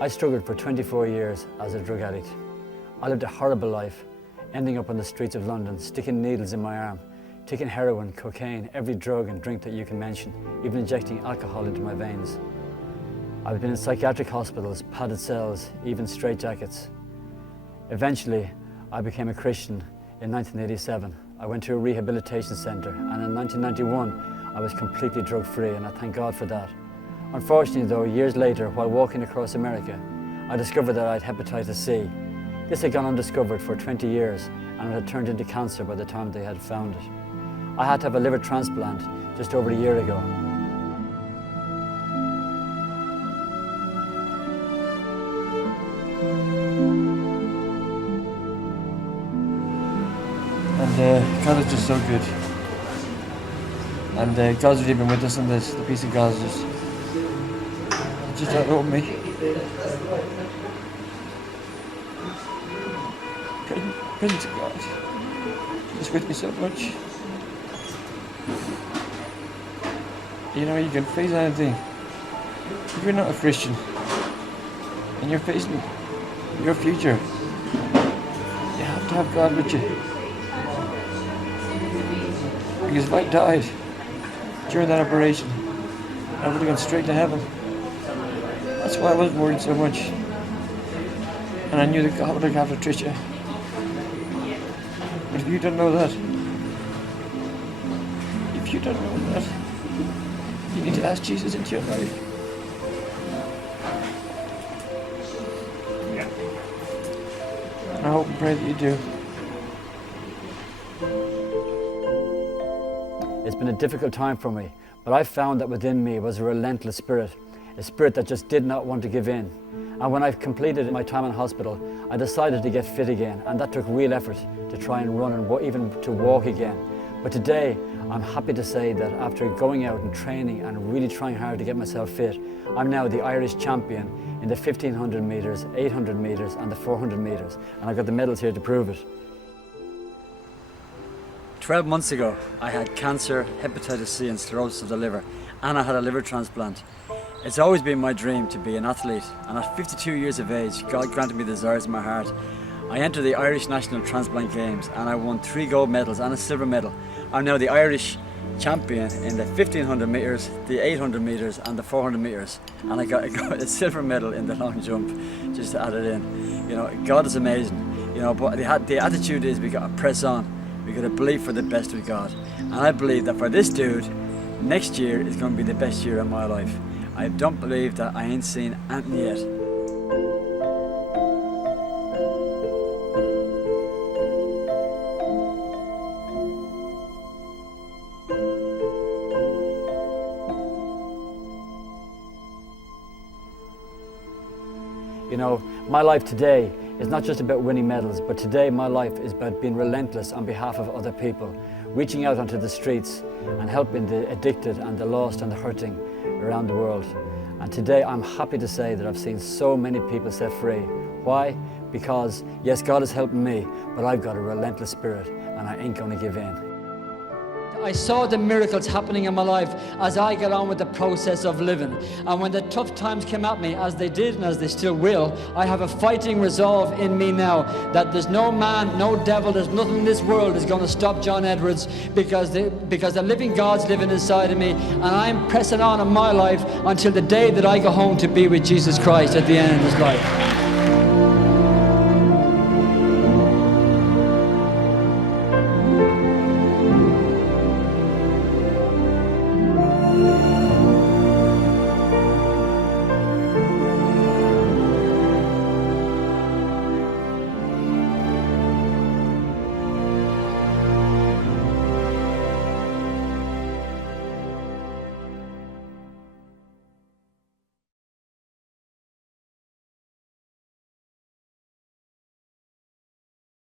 I struggled for 24 years as a drug addict. I lived a horrible life, ending up on the streets of London, sticking needles in my arm, taking heroin, cocaine, every drug and drink that you can mention, even injecting alcohol into my veins. I've been in psychiatric hospitals, padded cells, even straitjackets. Eventually, I became a Christian in 1987. I went to a rehabilitation centre, and in 1991, I was completely drug-free, and I thank God for that. Unfortunately though, years later, while walking across America, I discovered that I had hepatitis C. This had gone undiscovered for 20 years, and it had turned into cancer by the time they had found it. I had to have a liver transplant just over a year ago. And God is just so good. And God's really been with us in this. The peace of God is just over me. Presence of God is with me so much. You know, you can face anything. If you're not a Christian and you're facing your future, you have to have God with you. Because if I died during that operation, I would have gone straight to heaven. That's why I wasn't worried so much. And I knew that God would look after Tricia. But if you don't know that, you need to ask Jesus into your life. And I hope and pray that you do. It's been a difficult time for me, but I found that within me was a relentless spirit, a spirit that just did not want to give in. And when I completed my time in hospital, I decided to get fit again, and that took real effort to try and run and even to walk again. But today, I'm happy to say that after going out and training and really trying hard to get myself fit, I'm now the Irish champion in the 1500 metres, 800 metres and the 400 metres, and I've got the medals here to prove it. 12 months ago, I had cancer, hepatitis C and cirrhosis of the liver, and I had a liver transplant. It's always been my dream to be an athlete, and at 52 years of age, God granted me the desires of my heart. I entered the Irish National Transplant Games and I won 3 gold medals and a silver medal. I'm now the Irish champion in the 1500 metres, the 800 metres and the 400 metres, and I got a silver medal in the long jump, just to add it in. You know, God is amazing, you know, but the attitude is we got to press on. We got to believe for the best with God. And I believe that for this dude, next year is going to be the best year of my life. I don't believe that I ain't seen anything yet. You know, my life today is not just about winning medals, but today my life is about being relentless on behalf of other people, reaching out onto the streets and helping the addicted and the lost and the hurting around the world. And today I'm happy to say that I've seen so many people set free. Why? Because yes, God is helping me, but I've got a relentless spirit and I ain't going to give in. I saw the miracles happening in my life as I got on with the process of living. And when the tough times came at me, as they did and as they still will, I have a fighting resolve in me now that there's no man, no devil, there's nothing in this world is going to stop John Edwards because the living God's living inside of me, and I'm pressing on in my life until the day that I go home to be with Jesus Christ at the end of his life.